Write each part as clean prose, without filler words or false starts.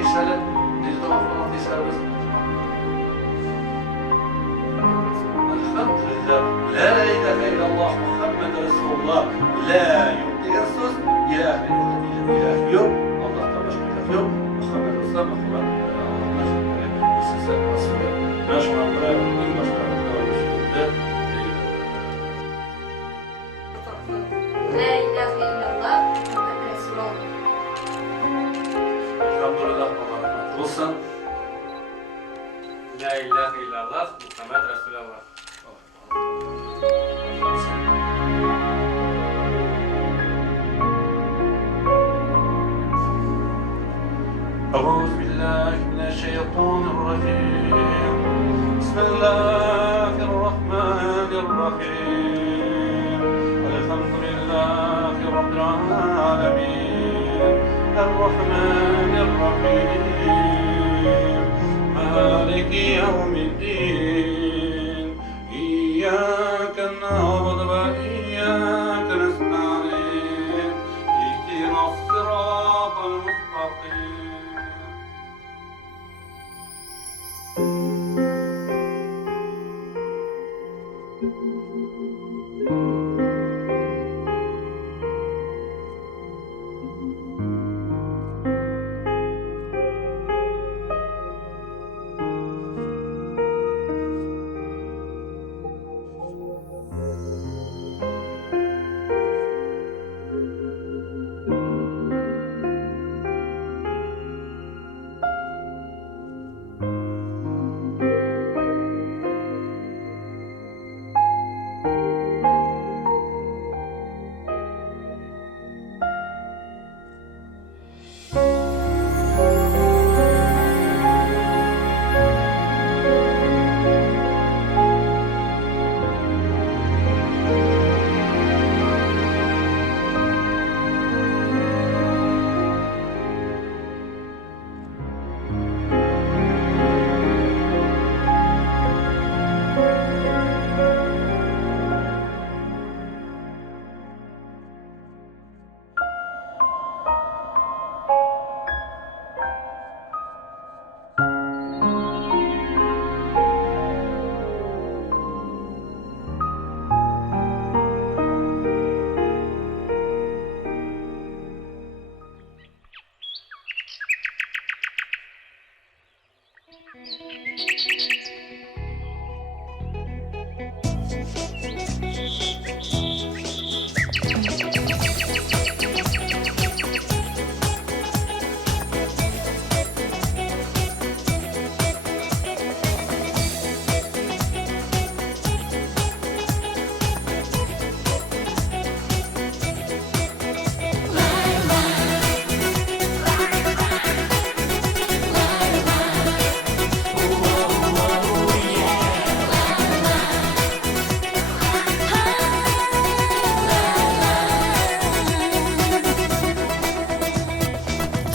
رسالة للغفرة رسالة. الحمد لله، لا إله إلا الله محمد رسول الله. لا يمكن يرسل إله يوم الله تبارك يوم محمد رسول الله محمد رسول الله نشكر الله ونشكر الله. لا إله إلا الله محمد رسول الله. الحمد لله وبركاته. وصل. لا إله إلا الله محمد رسول الله. أعوذ بالله من الشيطان الرجيم. بسم الله الرحمن الرحيم. الحمد لله رب العالمين الرحمن الرحيم مالك يوم الدين. إياك نعبد وإياك نستعين. اهدنا الصراط المستقيم.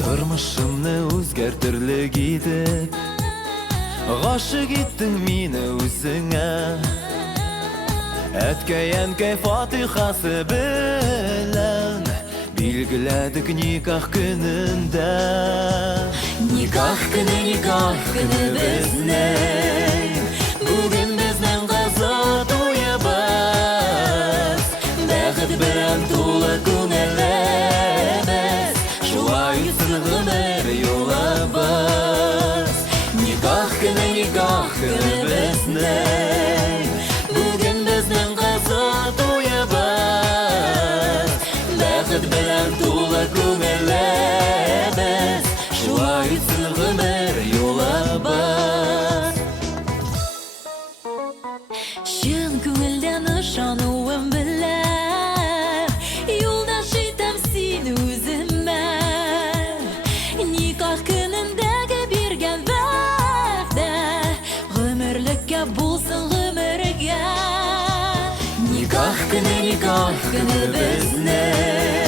Turmuşumni o'zgartirlik etib g'oshiq etding meni o'zingga. Atkayankay fotihasi bilan belgiladik nikoh kunida. Nikoh kuni bizning, bugun bizning qazo to'yimiz. Baxt bilan to'la ko'ngilimiz, shulay umr yo'limiz. Nikoh kuni bizning, bugun bizning qazo to'yimiz. Baxt bilan to'la ko'ngilimiz, shulay umr yo'limiz. Chin ko'ngildan ishonuim bilan yo'ldosh etam seni o'zimga. Nikoh kunimdagi bergan va'da umrlikka bo'lsin umrga. Nikoh kuni bizning,